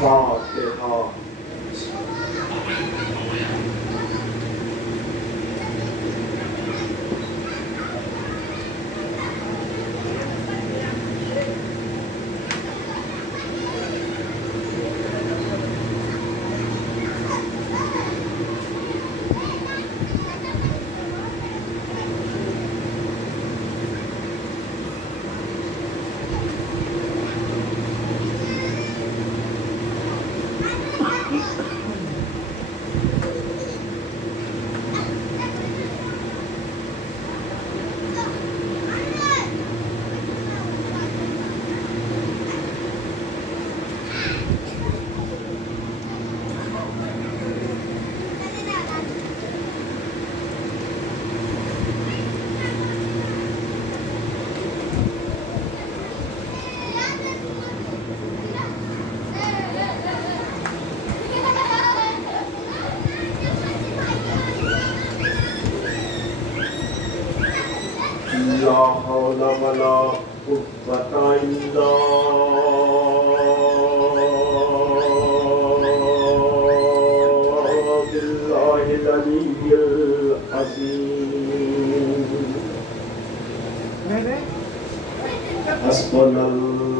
فاتحہ. لا حول ولا قوة إلا بالله العلي العظيم. حسبنا الله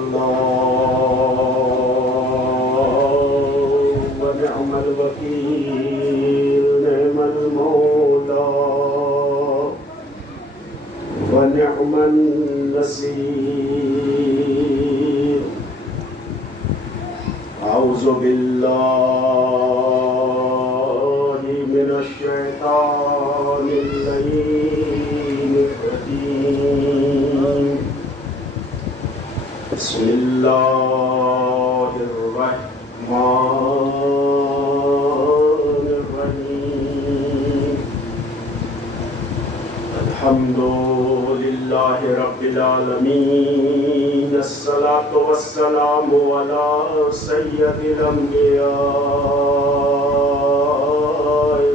ونعم الوكيل. نعم المولى ونعم النصير. أعوذ بالله من الشيطان اللعين الرجيم. بسم الله الرحمن الرحيم. الحمد لله رب العالمين. الصلاة والسلام على سيد الأنبياء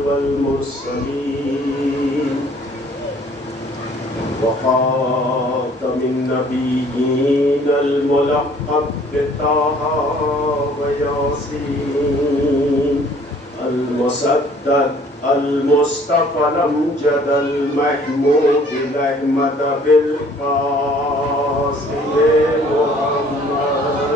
والمرسلين وخاتم النبيين الملقب بطه وياسين المسدد المصطفى الأمجد المحمود الأحمد بالقاسم محمد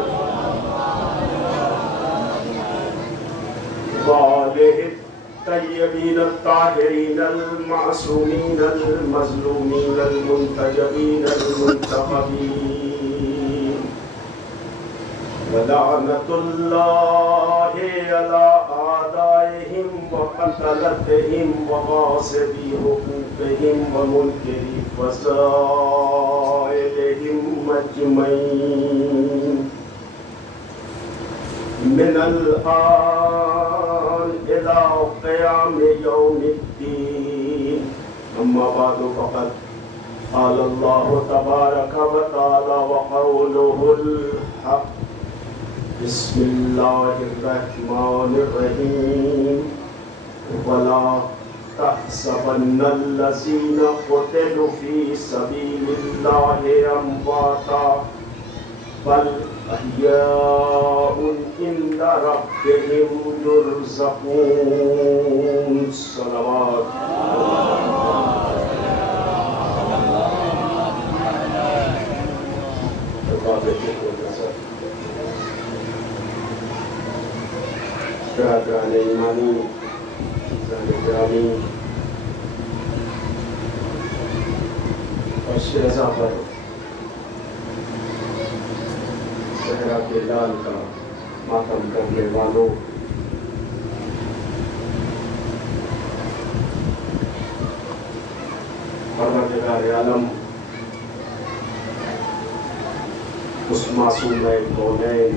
وآله الطيبين الطاهرين المعصومين المظلومين المنتجبين المنتخبين. ولعنة الله على أعدائهم وقتلتهم وغاصبي حقوقهم ومنكري فسائلهم أجمعين من الآن إلى قيام يوم الدين. أما بعد فقد قال الله تبارك وتعالى وقوله الحق. بسم الله الرحمن الرحيم. ولا تحسبن الذين قتلوا في سبيل الله أمواتا بل أحياء عند ربهم يرزقون. صلوات برادران ایمانی، عزیزان گرامی اور شہزا پر صحرا کے لال کا ماتم کرنے والوں، پروردگار عالم اس معصوم کونین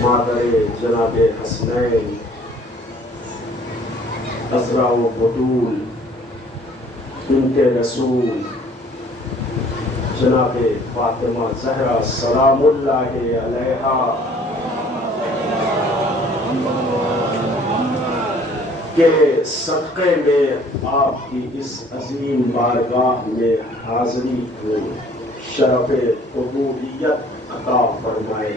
مادر جناب حسنین عذرا و بطول بنت رسول جناب فاطمہ زہرا سلام اللہ علیہا کے صدقے میں آپ کی اس عظیم بارگاہ میں حاضری کو شرف قبولیت عطا فرمائے.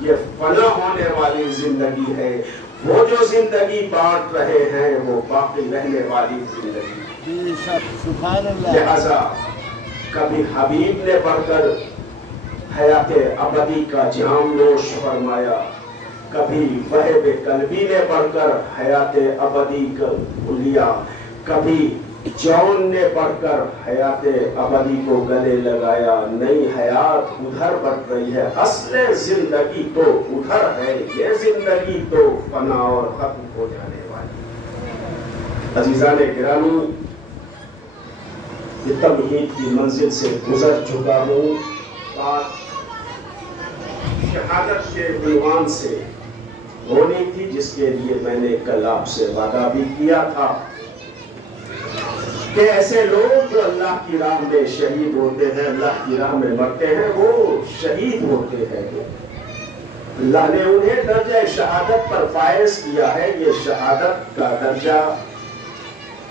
یہ فنا ہونے والی زندگی ہے. وہ جو زندگی بانٹ رہے ہیں وہ باقی رہنے والی زندگی. لہذا کبھی حبیب نے بڑھ کر حیات ابدی کا جام نوش فرمایا, کبھی وہب قلبی نے بڑھ کر حیات ابدی کا لیا, کبھی جون نے بڑھ کر حیات ابدی کو گلے لگایا. نئی حیات ادھر بڑھ رہی ہے, اصل زندگی تو ادھر ہے, یہ زندگی تو فنا اور ختم ہو جانے والی. عزیزان گرامی, تمہید کی منزل سے گزر چکا ہوں. بات شہادت کے عنوان سے ہونی تھی, جس کے لیے میں نے کل آپ سے وعدہ بھی کیا تھا کہ ایسے لوگ جو اللہ کی راہ میں شہید ہوتے ہیں, اللہ کی راہ میں مرتے ہیں, وہ شہید ہوتے ہیں. اللہ نے انہیں درجہ شہادت پر فائز کیا ہے. یہ شہادت کا درجہ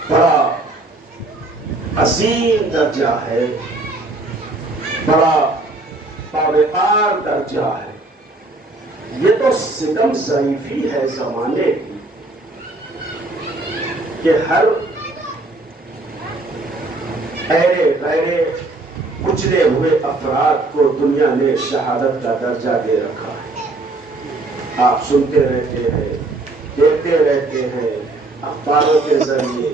بڑا عظیم درجہ ہے, بڑا باوقار درجہ ہے. یہ تو ستم ضعیفی ہے زمانے کی کہ ہر ایرے غیرے کچلے ہوئے افراد کو دنیا نے شہادت کا درجہ دے رکھا ہے. آپ سنتے رہتے ہیں, دیکھتے رہتے ہیں, اخباروں کے ذریعے,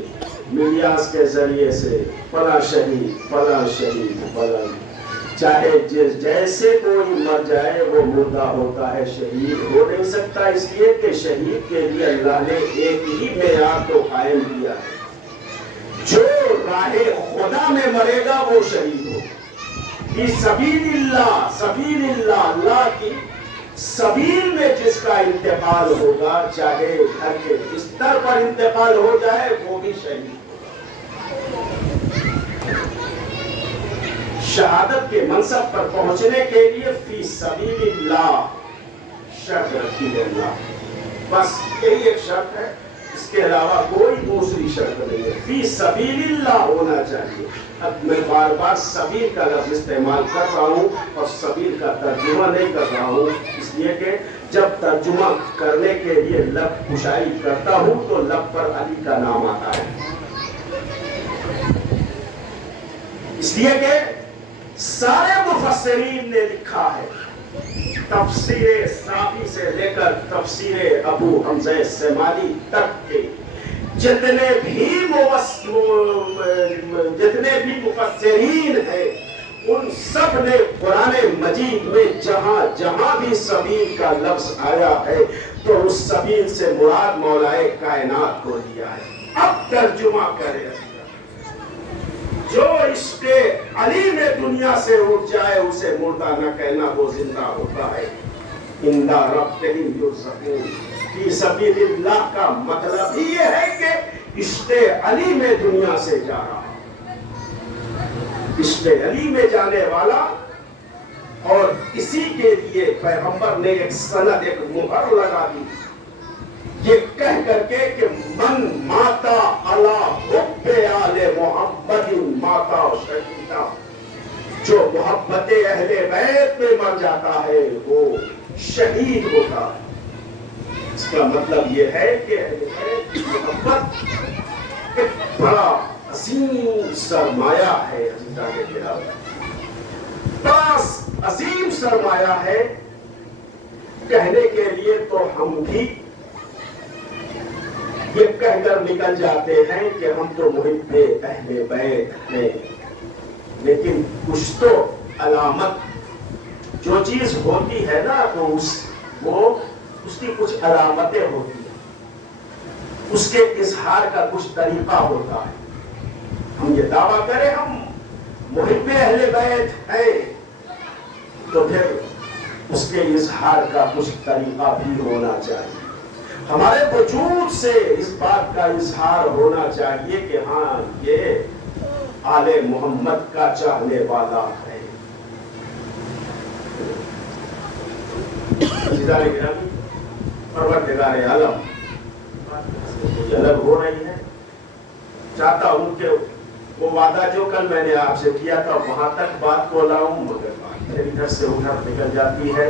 میڈیاز کے ذریعے سے فلاں شہید فلاں شہید فلاں. چاہے جیسے کوئی مر جائے وہ مردہ ہوتا ہے, شہید ہو نہیں سکتا, اس لیے کہ شہید کے لیے اللہ نے ایک ہی معیار تو قائم کیا ہے, جو راہ خدا میں مرے گا وہ شہید ہو. فی سبیل اللہ, سبیل اللہ, اللہ کی سبیل میں جس کا انتقال ہوگا, چاہے گھر کے بستر پر انتقال ہو جائے, وہ بھی شہید ہوگا. شہادت کے منصب پر پہنچنے کے لیے فی سبیل اللہ شرط رکھی ہے اللہ, بس یہی ایک شرط ہے, اس کے علاوہ کوئی دوسری شرط نہیں ہے. فی سبیل اللہ ہونا چاہیے. اب میں بار بار سبیل کا لفظ استعمال کر رہا ہوں اور سبیل کا ترجمہ نہیں کر رہا ہوں, اس لیے کہ جب ترجمہ کرنے کے لیے لب کشائی کرتا ہوں تو لب پر علی کا نام آتا ہے, اس لیے کہ سارے مفسرین نے لکھا ہے, تفسیر صافی سے لے کر تفسیر ابو حمزہ سمالی تک کے جتنے بھی مفسرین ہیں, ان سب نے قرآن مجید میں جہاں جہاں بھی سبیل کا لفظ آیا ہے تو اس سبیل سے مراد مولائے کائنات کو لیا ہے. اب ترجمہ کرے, جو عشق علی میں دنیا سے اٹھ جائے اسے مردہ نہ کہنا, وہ زندہ ہوتا ہے. اندہ ربہم یرزقون, فی سبیل اللہ کا مطلب ہی یہ ہے کہ عشق علی میں دنیا سے جا رہا, عشق علی میں جانے والا. اور اسی کے لیے پیغمبر نے ایک سند, ایک مہر لگا دی, یہ کہہ کر کے کہ من ماتا علی حب آل محمد ماتا شہیدا, جو محبت اہل بیت میں مر جاتا ہے وہ شہید ہوتا ہے. اس کا مطلب یہ ہے کہ اہل بیت کی محبت ایک بڑا عظیم سرمایہ ہے. بس عظیم سرمایہ ہے. کہنے کے لیے تو ہم بھی یہ کہہ کر نکل جاتے ہیں کہ ہم تو محب اہل بیت ہیں, لیکن کچھ تو علامت جو چیز ہوتی ہے نا تو اس کی کچھ علامتیں ہوتی ہیں, اس کے اظہار کا کچھ طریقہ ہوتا ہے. ہم یہ دعویٰ کریں ہم محب اہل بیت ہیں تو پھر اس کے اظہار کا کچھ طریقہ بھی ہونا چاہیے. ہمارے وجود سے اس بات کا اظہار ہونا چاہیے کہ ہاں یہ آل محمد کا چاہنے والا ہے. پروردگار عالم الگ ہو رہی ہے, چاہتا ہوں کہ وہ وعدہ جو کل میں نے آپ سے کیا تھا وہاں تک بات کو لاؤں, مگر بات ادھر سے ادھر نکل جاتی ہے.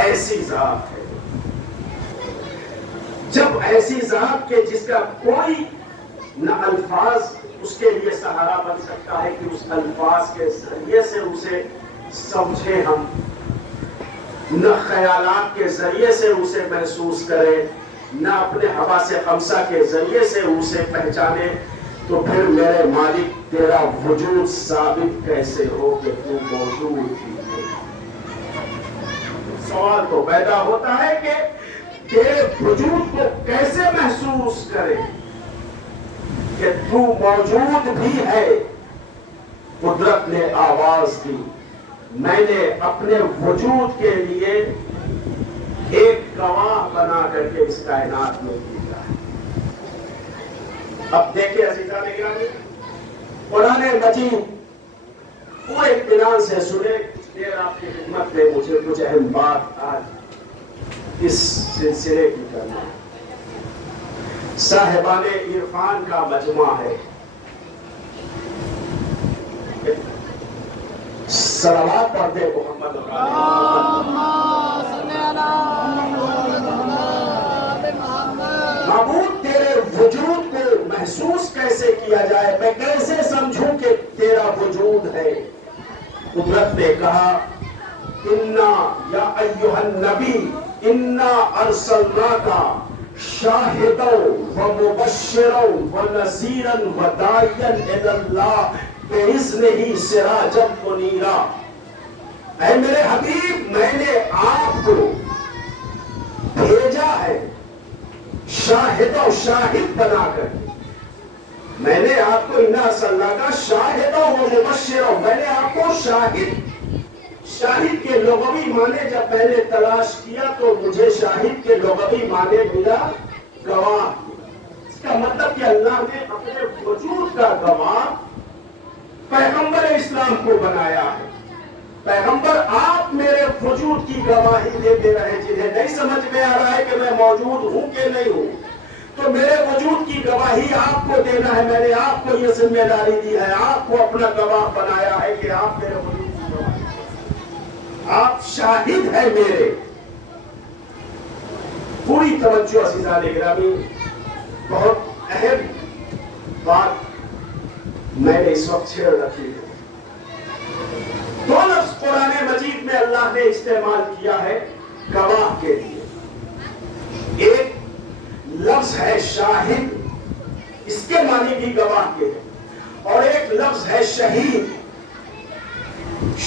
ایسی ذات ہے، جب ایسی ذات کے جس کا کوئی نہ الفاظ اس کے لیے سہارا بن سکتا ہے کہ اس الفاظ کے ذریعے سے اسے سمجھے ہم، نہ خیالات کے ذریعے سے اسے محسوس کرے، نہ اپنے حواس خمسہ کے ذریعے سے اسے پہچانے، تو پھر میرے مالک تیرا وجود ثابت کیسے ہو کہ تو موجود ہی ہے؟ سوال تو پیدا ہوتا ہے کہ تیرے وجود کو کیسے محسوس کرے کہ تو موجود بھی ہے؟ قدرت نے آواز دی، میں نے اپنے وجود کے لیے ایک گواہ بنا کر کے اس کائنات میں بھیجا ہے۔ اب دیکھیں عزیزان گرامی، قرآن مجید پورے اطمینان سے سنے، کچھ دیر آپ کی خدمت میں مجھے کچھ اہم بات آج اس سلسلے کی کرنا ہے۔ صاحبان عرفان کا مجمع ہے، صلوات پڑھتے محمد معبود تیرے وجود کو محسوس کیسے کیا جائے، میں کیسے سمجھوں کہ تیرا وجود ہے؟ قدرت نے کہا انا یا ایھا النبی انا ارسلناک شاہدا ومبشرا ونذیرا وداعیا الی اللہ بإذنہ سراجا منیرا۔ اے میرے حبیب، میں نے آپ کو بھیجا ہے شاہد و شاہد بنا کر، میں نے آپ کو انا ارسلناک شاہدا ومبشرا، میں نے آپ کو شاہد کے لغوی معنی جب میں نے تلاش کیا تو مجھے شاہد کے لغوی معنی ملا گواہ۔ اس کا مطلب کہ اللہ نے اپنے وجود کا گواہ پیغمبر اسلام کو بنایا ہے۔ پیغمبر آپ میرے وجود کی گواہی دیتے رہے، جنہیں نہیں سمجھ میں آ رہا ہے کہ میں موجود ہوں کہ نہیں ہوں، تو میرے وجود کی گواہی آپ کو دینا ہے۔ میں نے آپ کو یہ ذمہ داری دی ہے، آپ کو اپنا گواہ بنایا ہے کہ آپ میرے وجود کی گواہی، آپ شاہد ہیں میرے۔ پوری توجہ عزیزان گرامی، بہت اہم بات میں نے اس وقت چھیڑ رکھی ہے۔ دو لفظ قرآن مجید میں اللہ نے استعمال کیا ہے گواہ کے لیے۔ ایک لفظ ہے شاہد، اس کے معنی بھی گواہ کے ہیں، اور ایک لفظ ہے شہید،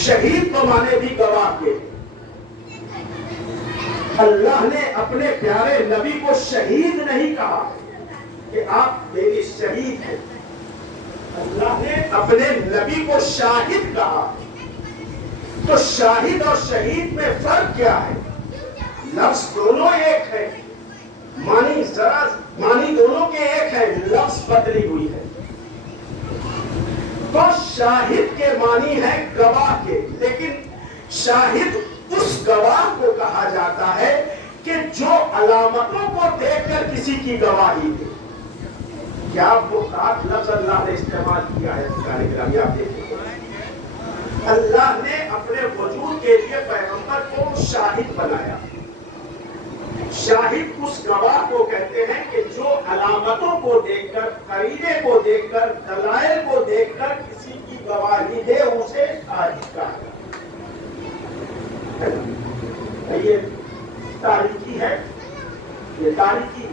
شہید کو معنی بھی گواہ کے ہیں۔ اللہ نے اپنے پیارے نبی کو شہید نہیں کہا کہ آپ میری شہید ہیں، اللہ نے اپنے نبی کو شاہد کہا۔ تو شاہد اور شہید میں فرق کیا ہے؟ لفظ دونوں ایک ہے، معنی دونوں کے ایک ہے، لفظ بدلی ہوئی ہے۔ تو شاہد کے معنی ہے گواہ کے، لیکن شاہد اس گواہ کو کہا جاتا ہے کہ جو علامتوں کو دیکھ کر کسی کی گواہی دے۔ کیا وہ لفظ اللہ نے استعمال کیا ہے؟ آپ دیکھیں، اللہ نے اپنے وجود کے لیے پیغمبر کو شاہد بنایا۔ شاہد اس گواہ کو کہتے ہیں کہ جو علامتوں کو دیکھ کر، قرینے کو دیکھ کر، دلائل کو دیکھ کر کسی کی گواہی دے، اسے شاہد کہا جاتا ہے۔ یہ تاریخی ہے، یہ تاریخی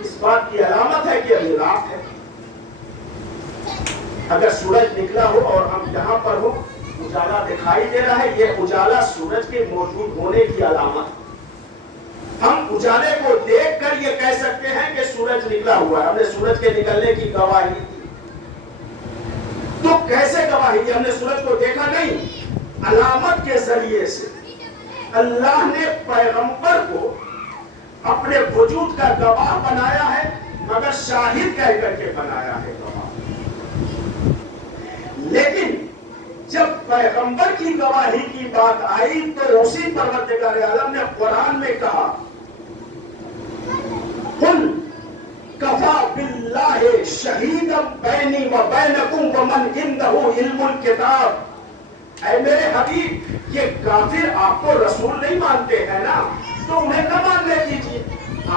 اس بات کی علامت ہے کہ ابھی رات ہے۔ اگر سورج نکلا ہو اور ہم یہاں پر ہو، اجالا دکھائی دے رہا ہے، یہ اجالا سورج کے موجود ہونے کی علامت۔ ہم اجالے کو دیکھ کر یہ کہہ سکتے ہیں کہ سورج نکلا ہوا ہے، ہم نے سورج کے نکلنے کی گواہی دی۔ تو کیسے گواہی دی؟ ہم نے سورج کو دیکھا نہیں، علامت کے ذریعے سے اللہ نے پیغمبر کو اپنے وجود کا گواہ بنایا ہے، مگر شاہد کہہ کر کے بنایا ہے گواہ۔ لیکن جب پیغمبر کی گواہی کی بات آئی تو اسی پروردگار عالم نے قرآن میں کہا قل کفا باللہ شہیدا بینی و بینکم ومن عندہ علم الکتاب، اے میرے حبیب یہ کافر آپ کو رسول نہیں مانتے ہیں نا، تو انہیں نہ ماننے دیجیے.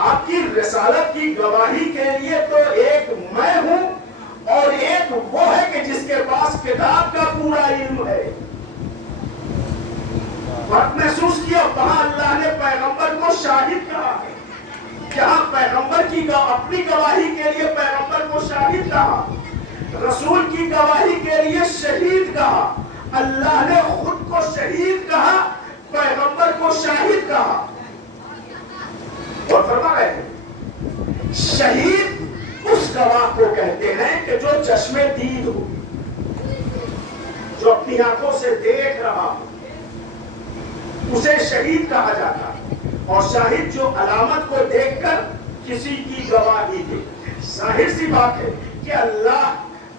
آپ کی رسالت کی گواہی کے لیے تو ایک میں ہوں اور ایک وہ ہے کہ جس کے پاس کتاب کا پورا علم ہے. فرق محسوس کیا؟ وہاں اللہ نے پیغمبر کو شاہد کہا ہے، جہاں پیغمبر کی اپنی گواہی کے لیے پیغمبر کو شاہد کہا، رسول کی گواہی کے لیے شہید کہا. اللہ نے خود کو شہید کہا، پیغمبر کو شاہد کہا. اور فرما رہے ہیں شہید اس گواہ کو کہتے ہیں کہ جو چشمے دید ہو، جو اپنی آنکھوں سے دیکھ رہا ہو، اسے شہید کہا جاتا ہے. اور شاہد جو علامت کو دیکھ کر کسی کی گواہی دے. ظاہر سی بات ہے کہ اللہ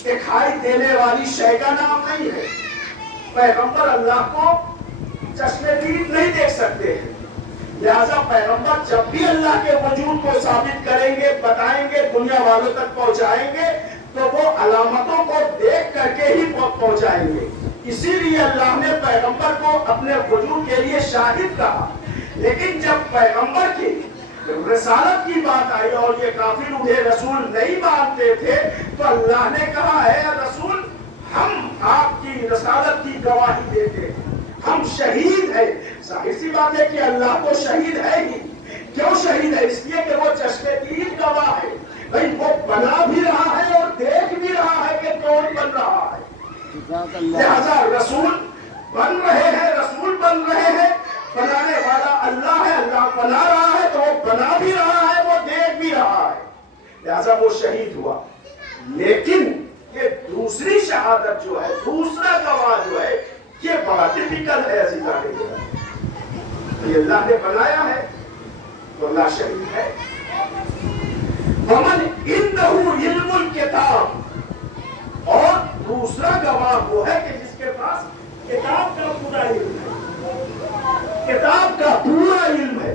دکھائی دینے والی شے کا نام نہیں ہے. پیغمبر اللہ کو چشمے دید نہیں دیکھ سکتے ہیں، لہذا پیغمبر جب بھی اللہ کے وجود کو ثابت کریں گے، بتائیں گے، دنیا والوں تک پہنچائیں گے، تو وہ علامتوں کو دیکھ کر کے ہی پہنچائیں گے. اسی لیے اللہ نے پیغمبر کو اپنے وجود کے لیے شاہد کہا. لیکن جب پیغمبر کی رسالت کی بات آئی اور یہ کافر انہیں رسول نہیں مانتے تھے، تو اللہ نے کہا ہے رسول ہم آپ کی رسالت کی گواہی دیتے ہیں، ہم شہید ہیں. ظاہر سی بات ہے کہ اللہ کو شہید ہے ہی. کیوں شہید ہے؟ اس لیے کہ وہ چشمے دید گواہ ہے. بھائی وہ بنا بھی رہا ہے اور دیکھ بھی رہا ہے کہ کون بن رہا ہے. لہذا رسول بن رہے ہیں، رسول بن رہے ہیں، بنانے والا اللہ ہے. اللہ بنا رہا ہے تو وہ بنا بھی رہا ہے، وہ دیکھ بھی رہا ہے. لہذا وہ شہید ہوا. لیکن یہ دوسری شہادت جو ہے، دوسرا گواہ جو ہے، یہ بڑا ٹپیکل ہے عزیزان. یہ اللہ نے بنایا ہے تو اللہ شہید ہے. ومن عنده علم الکتاب، اور دوسرا گواہ وہ ہے کہ جس کے پاس کتاب کا پورا علم ہے. کتاب کا پورا علم ہے.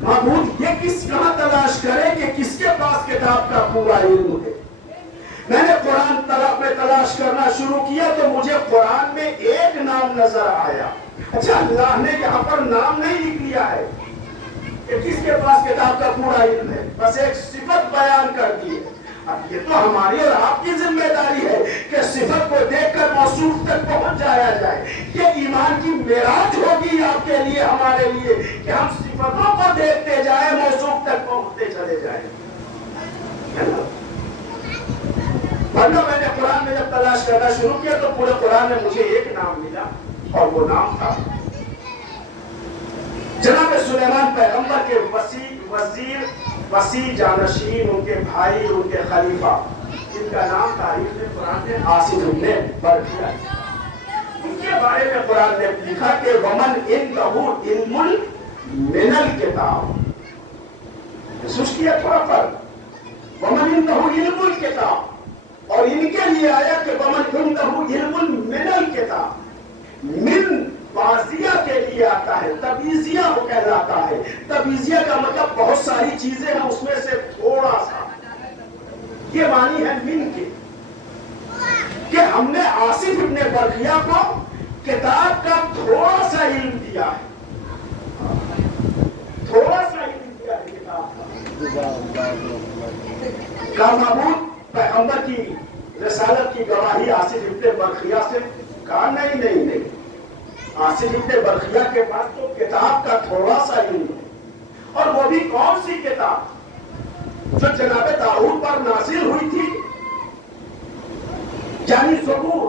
معبود یہ کہاں تلاش کرے کہ کس کے پاس کتاب کا پورا علم ہے؟ میں نے قرآن میں تلاش کرنا شروع کیا تو مجھے قرآن میں ایک نام نظر آیا. اچھا اللہ نے یہاں پر نام نہیں لکھ لیا ہے کہ کس کے پاس کتاب کا پورا علم ہے، بس ایک صفت بیان کر دی ہے. اب یہ تو ہماری اور آپ کی ذمہ داری ہے کہ صفت کو دیکھ کر موصوف تک پہنچ جایا جائے. یہ ایمان کی معراج ہوگی آپ کے لیے، ہمارے لیے، کہ ہم صفتوں کو دیکھتے جائیں، موصوف تک پہنچتے چلے جائیں. ورنہ میں نے قرآن میں جب تلاش کرنا شروع کیا تو پورے قرآن میں مجھے ایک نام ملا اور وہ نام تھا جناب سلیمان پیغمبر کے وزیر، وسیع جانشین، ان کے بھائی، ان کے خلیفہ، جن کا نام تاریخ میں قرآن نے آصف بن برقیہ. ان کے بارے میں قرآن نے لکھا کہ ومن عنده علم من الکتاب. محسوس کیا تھوڑا فرق؟ ومن عنده علم الکتاب، اور ان کے لیے آیا کہ ومن عنده علم من الکتاب. من بازیہ کے لیے آتا ہے، تبیزیہ وہ کہلاتا ہے. تبیزیہ کا مطلب بہت ساری چیزیں ہیں، اس میں سے تھوڑا سا. یہ معنی ہے من کے، کہ ہم نے آصف ابن برقیہ کو کتاب کا تھوڑا سا علم دیا ہے، تھوڑا سا علم دیا ہے کتاب کا. معبود پیغمبر کی رسالت کی گواہی آصف ابن برقیہ سے کہا نہیں، آصف ابن برقیہ کے پاس تو کتاب کا تھوڑا سا علم ہے. اور وہ بھی کون سی کتاب؟ جو جناب داؤد پر نازل ہوئی تھی، یعنی زبور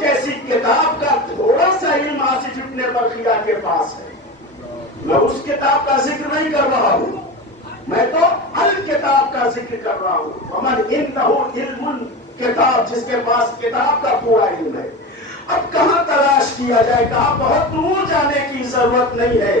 جیسی کتاب کا تھوڑا سا علم آصف ابن برقیہ کے پاس ہے. میں اس کتاب کا ذکر نہیں کر رہا ہوں، میں تو الکتاب کا ذکر کر رہا ہوں. ومن عنده علم کتاب، جس کے پاس کتاب کا پورا علم ہے. اب کہاں تلاش کیا جائے؟ کہاں بہت دور جانے کی ضرورت نہیں ہے.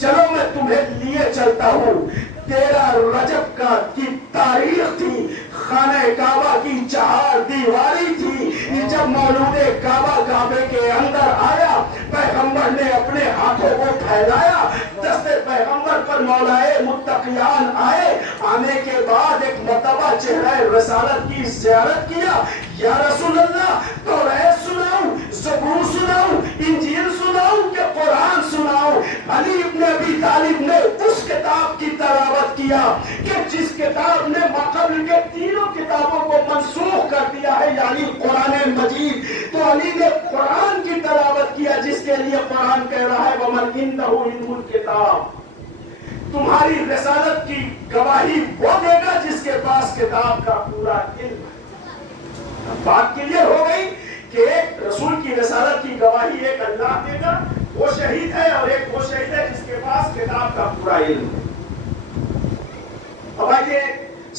چلو میں تمہیں لیے چلتا ہوں. 13 رجب کی تاریخ تھی، خانہ کعبہ کی 4 دیواری تھی. جب مولود کعبہ کعبے کے اندر آیا، پیغمبر نے اپنے ہاتھوں کو پھیلایا، دست پیغمبر پر مولائے متقیان آئے. آنے کے بعد ایک مرتبہ چہرہ رسالت کی زیارت کیا. یا رسول اللہ تو رہے سناؤں علی ابن ابی طالب نے اس کتاب کی تلاوت کیا کہ جس کتاب نے ماقبل کے تینوں کتابوں کو منسوخ کر دیا ہے، یعنی قرآن مجید. تو علی نے قرآن کی تلاوت کیا جس کے لیے قرآن کہہ رہا ہے وَمَنْ عِنْدَهُ عِلْمُ الْكِتَابِ. تمہاری رسالت کی گواہی وہ دے گا جس کے پاس کتاب کا پورا علم ہے. بات کلیئر ہو گئی کہ ایک رسول کی رسالت کی گواہی ایک اللہ دے گا، وہ شہید ہے، اور ایک وہ شہید ہے جس کے پاس کتاب کا پورا علم ہے. اب آئیے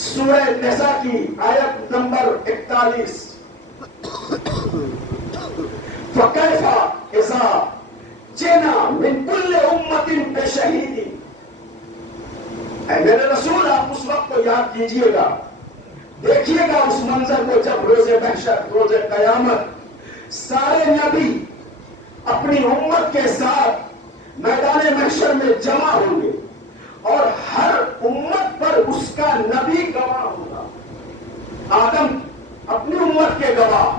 سورہ نساء کی آیت نمبر 41. فَكَيْفَ إِذَا جِئْنَا مِنْ كُلِّ أُمَّةٍ بِشَهِيدٍ. اے میرے رسول آپ اس وقت کو یاد کیجئے گا، دیکھیے گا اس منظر کو جب روز محشر، روز قیامت سارے نبی اپنی امت کے ساتھ میدان محشر میں جمع ہوں گے اور ہر امت پر اس کا نبی گواہ ہوگا. آدم اپنی امت کے گواہ،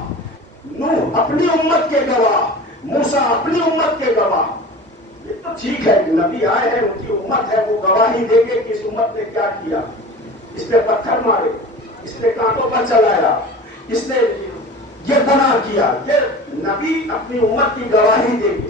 نوح اپنی امت کے گواہ، موسیٰ اپنی امت کے گواہ. یہ تو ٹھیک ہے کہ نبی آئے ہیں، ان کی امت ہے، وہ گواہی دے گے کہ اس امت نے کیا کیا. اس پہ پتھر مارے، اس پہ کانٹوں پر چلایا، اس نے یہ گناہ کیا. یہ نبی اپنی امت کی گواہی دے گے.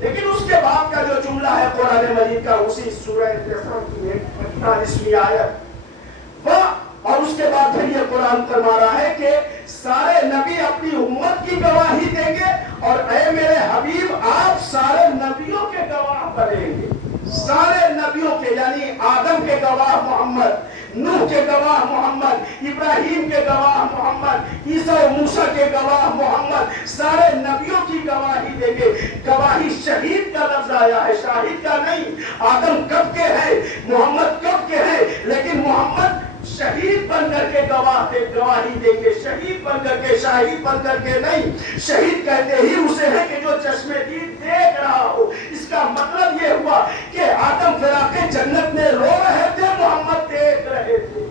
لیکن اس کے بعد کا جو جملہ ہے قرآن مجید کا اسی سورہ نساء کی 41ویں آیت، وہ اور اس کے بعد پھر یہ قرآن فرما رہا ہے کہ سارے نبی اپنی امت کی گواہی دیں گے اور اے میرے حبیب آپ سارے نبیوں کے گواہ بنیں گے. سارے نبیوں کے، یعنی آدم کے گواہ محمد، نوح کے گواہ محمد، ابراہیم کے گواہ محمد، عیسیٰ و موسیٰ کے گواہ محمد، سارے نبیوں کی گواہی دیں گے. گواہی شہید کا لفظ آیا ہے، شاہد کا نہیں. آدم کب کے ہیں، محمد کب کے ہیں، لیکن محمد شہید بن کر کے گواہی دیں گے. شہید بن کر کے، شاہد بن کر کے نہیں. شہید کہتے ہی اسے ہے کہ جو چشمے دید دیکھ رہا ہو. اس کا مطلب یہ ہوا کہ آدم فراق جنت میں رو رہے تھے، محمد دیکھ رہے تھے.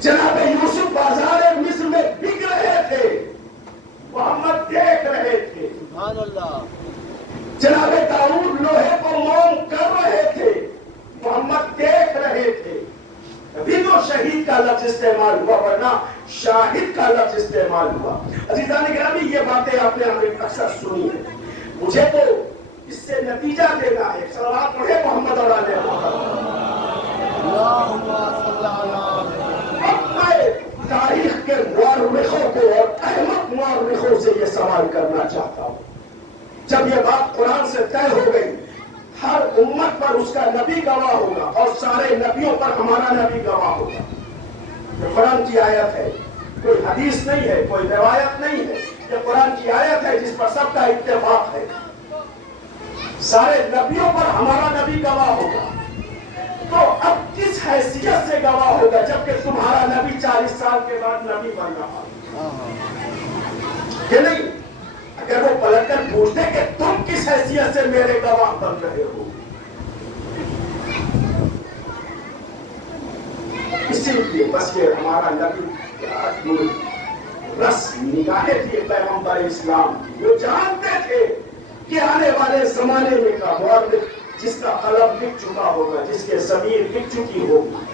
جناب یوسف بازار مصر میں بک رہے تھے، محمد دیکھ رہے تھے. سبحان اللہ. جناب داؤد لوہے کو موم کر رہے تھے، محمد دیکھ رہے تھے. ابھی تو شہید کا لفظ استعمال ہوا، ورنہ شاہد کا لفظ استعمال ہوا. عزیزان گرامی، یہ باتیں آپ نے اکثر سنی ہے. مجھے تو اس سے نتیجہ دینا ہے. صلوات پڑھے محمد اور آل محمد. اب میں تاریخ کے مورخوں کو اور احمد مورخوں سے یہ سوال کرنا چاہتا ہوں. جب یہ بات قرآن سے طے ہو گئی، ہر امت پر اس کا نبی گواہ ہوگا اور سارے نبیوں پر ہمارا نبی گواہ ہوگا. یہ قرآن کی آیت ہے، کوئی حدیث نہیں ہے، کوئی روایت نہیں ہے. یہ قرآن کی آیت ہے جس پر سب کا اتفاق ہے. سارے نبیوں پر ہمارا نبی گواہ ہوگا. تو اب کس حیثیت سے گواہ ہوگا جبکہ تمہارا نبی 40 سال کے بعد نبی بن رہا کہ نہیں؟ اگر وہ پلٹ کر پوچھتے کہ تم کس حیثیت سے میرے گواہ بن رہے ہو، اسی لیے بس یہ ہمارا نبی رس نگاہیں تھی پیغمبر اسلام کی. وہ جانتے تھے کہ آنے والے زمانے میں کا مورخ جس کا قلم لکھ چکا ہوگا، جس کے ضمیر لکھ چکی ہوگی،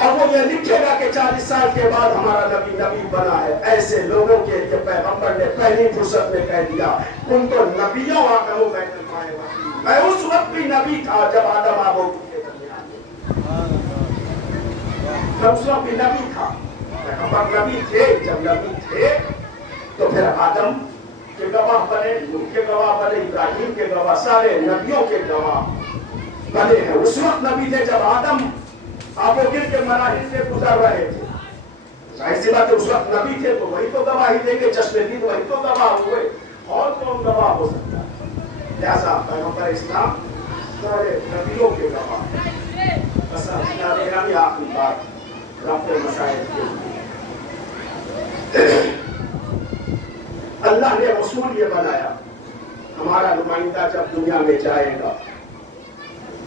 اور وہ یہ لکھے گا کہ 40 سال کے بعد ہمارا نبی بنا ہے. ایسے لوگوں کے لیے پیغمبر نے پہلی فرصت میں کہہ دیا ان تو نبیوں آدم و بیت المائے وسیع. میں اس وقت بھی نبی تھا جب آدم آب و کے درمیان، میں اس وقت بھی نبی تھا. پیغمبر نبی تھے. جب نبی تھے تو پھر آدم کے گواہ بنے، نوح کے گواہ بنے، ابراہیم کے گواہ، سارے نبیوں کے گواہ بنے ہیں. اس وقت نبی تھے جب آدم آپ و گل کے مراحل سے گزر رہے تھے. ظاہر سی بات ہے اس وقت نبی تھے تو وہی تو گواہی دیں گے. چشمے دید وہی تو گواہ ہوئے، اور کون گواہ ہو سکتا ہے؟ لہذا پیغمبر اسلام سارے نبیوں کے گواہ. بس میرا آخری بات رفع مسائل کے لیے، اللہ نے رسول یہ بنایا ہمارا نمائندہ جب دنیا میں جائے گا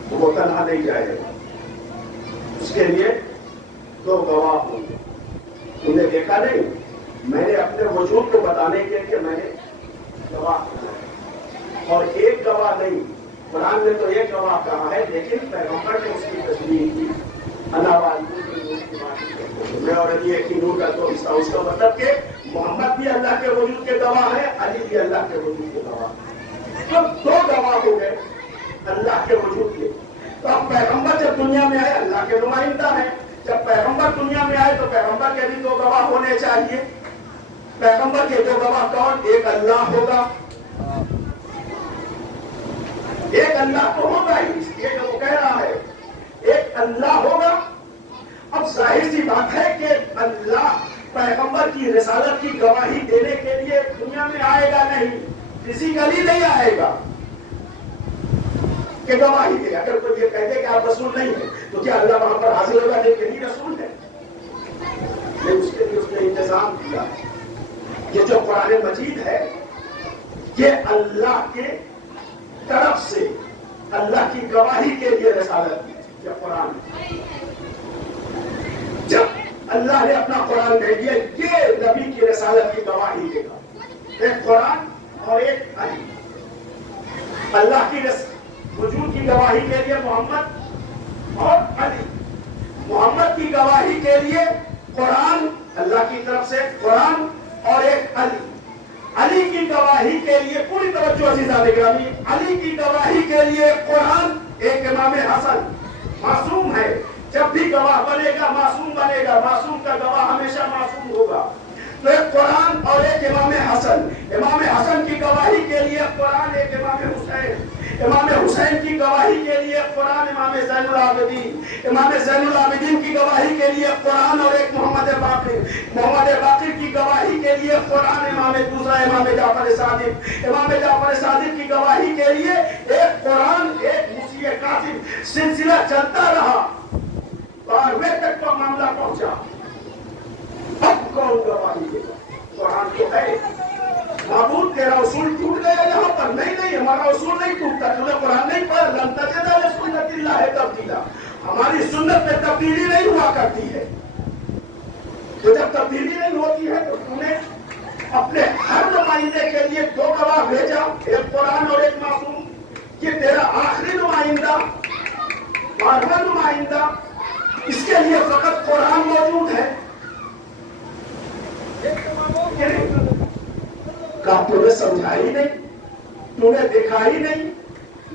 تو وہ تنہا نہیں جائے گا. اس کے لیے 2 گواہ ہوں گے. تم نے دیکھا نہیں، میں نے اپنے وجود کو بتانے کے لیے میں نے گواہ بنایا. اور ایک گواہ نہیں. قرآن نے تو ایک گواہ کہا ہے لیکن پیغمبر نے اس کی تصدیق کی. میں اور علی ایک ہی نور کا تو حصہ. اس کا مطلب کہ محمد بھی اللہ کے وجود کے گواہ ہے, علی بھی اللہ کے وجود کے گواہ ہے. تو دو گواہ ہو گئے اللہ کے وجود کے. تو اب پیغمبر جب دنیا میں آئے اللہ کے نمائندہ ہیں. جب پیغمبر دنیا میں آئے تو پیغمبر کے بھی دو گواہ ہونے چاہیے. پیغمبر کے دو گواہ کون؟ ایک اللہ ہوگا, ایک اللہ تو ہوگا ہی, یہ جو وہ کہہ رہا ہے ایک اللہ ہوگا. اب ظاہر سی بات ہے کہ اللہ پیغمبر کی رسالت کی گواہی دینے کے لیے دنیا میں آئے گا نہیں, فزیکلی نہیں آئے گا کہ گواہی دے. اگر کوئی یہ کہتے کہ آپ رسول نہیں ہیں تو کیا اللہ وہاں پر حاضر ہوگا نہیں کہ نہیں رسول ہے؟ نہیں, اس کے لیے اس نے انتظام کیا. یہ جو قرآن مجید ہے یہ اللہ کے طرف سے اللہ کی گواہی کے لیے رسالت کی. یہ قرآن جب اللہ نے اپنا قرآن دے دیا یہ نبی کی رسالت کی گواہی دے گا. ایک قرآن اور ایک علی. اللہ کی وجود کی گواہی کے لیے محمد اور علی. محمد کی گواہی کے لیے قرآن اللہ کی طرف سے قرآن اور ایک علی. علی کی گواہی کے لیے پوری توجہ عزیزان گرامی, علی کی گواہی کے لیے قرآن ایک امام حسن معصوم ہے. جب بھی گواہ بنے گا معصوم بنے گا, معصوم کا گواہ ہمیشہ معصوم ہوگا. تو ایک قرآن اور ایک امام حسن. امام حسن کی گواہی کے لیے قرآن, ایک امام حسین. امام حسین کی گواہی کے لیے قرآن امام زین العابدین. امام زین العابدین کی گواہی کے لیے قرآن اور ایک محمد باقر. محمد باقر کی گواہی کے لیے قرآن دوسرا امام جعفر صادق. امام جعفر صادق کی گواہی کے لیے ایک قرآن ایک موسی کاظم. سلسلہ چلتا رہا, 12ویں تک کا معاملہ پہنچا. اب کون گواہی دے گا؟ قرآن تو ہے. معبود تیرا اصول ٹوٹ گیا یہاں پر. نہیں, ہمارا اصول نہیں ٹوٹتا. تم نے قرآن نہیں پڑھا. لن تجد لسنت اللہ تبدیلا. ہماری سنت میں تبدیلی نہیں ہوا کرتی ہے. تو جب تبدیلی نہیں ہوتی ہے تو تم نے اپنے ہر نمائندے کے لیے دو گواہ بھیجا, ایک قرآن اور ایک معصوم. یہ تیرا آخری نمائندہ, 12واں نمائندہ, اس کے لیے فقط قرآن موجود ہے. کہا تو نے سمجھا ہی نہیں, تو نے دیکھا ہی نہیں.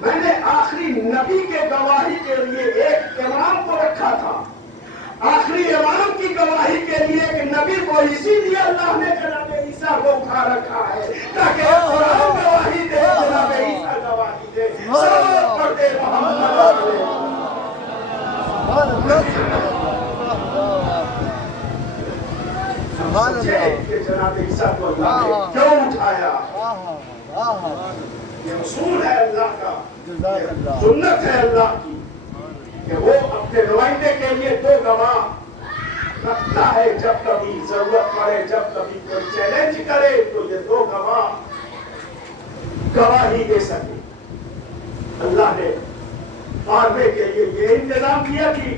میں نے آخری نبی کے گواہی کے لیے ایک امام کو رکھا تھا. آخری امام کی گواہی کے لیے کہ نبی کو اسی لیے اللہ نے جناب عیسیٰ کو اٹھا رکھا ہے تاکہ قرآن گواہی دے, جناب عیسیٰ گواہی دے. سب پڑھتے محمد کہ جناب عیسیٰ کو اللہ نے کیوں اٹھایا. یہ اصول ہے اللہ کا, سنت ہے اللہ کی کہ وہ اپنے نمائندے کے لیے دو گواہ رکھتا ہے. جب کبھی ضرورت پڑے, جب کبھی کوئی چیلنج کرے تو یہ دو گواہ گواہی دے سکے. اللہ نے 12ویں کے لیے یہ انتظام کیا کہ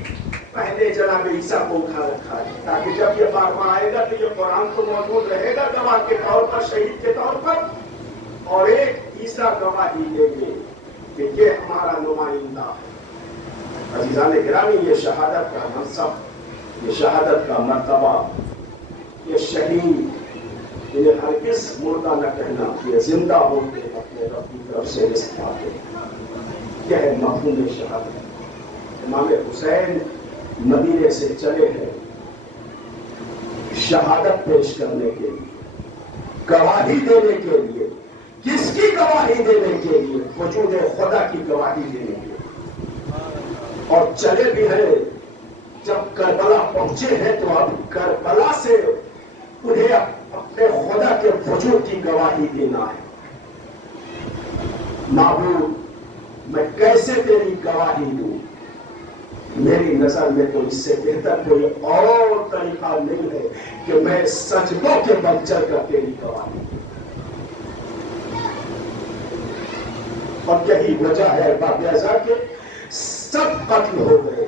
پہلے جناب عیسیٰ کو اٹھا رکھا ہے تاکہ جب یہ 12واں آئے گا تو یہ قرآن تو موجود رہے گا گواہ کے طور پر, شہید کے طور پر, اور ایک عیسیٰ گواہی دیں گے کہ یہ ہمارا نمائندہ ہے. عزیزان گرامی, یہ شہادت کا منصب, یہ شہادت کا مرتبہ, یہ شہید, انہیں ہرگز مردہ نہ کہنا, یہ زندہ ہوتے اپنے رب کی طرف سے رزق پاتے. یہ ہے مفہوم شہادت. امام حسین مدینے سے چلے ہیں شہادت پیش کرنے کے لیے, گواہی دینے کے لیے. کس کی گواہی دینے کے لیے؟ وجود خدا کی گواہی دینے کے لیے. اور چلے بھی ہیں. جب کربلا پہنچے ہیں تو اب کربلا سے انہیں اپنے خدا کے وجود کی گواہی دینا ہے. معبود, میں کیسے تیری گواہی دوں؟ میری نظر میں تو اس سے بہتر کوئی اور طریقہ نہیں ہے کہ میں سجدوں کے بل چل کر تیری گواہی دوں. اور یہی وجہ ہے باب اعزا کے سب قتل ہو گئے.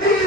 3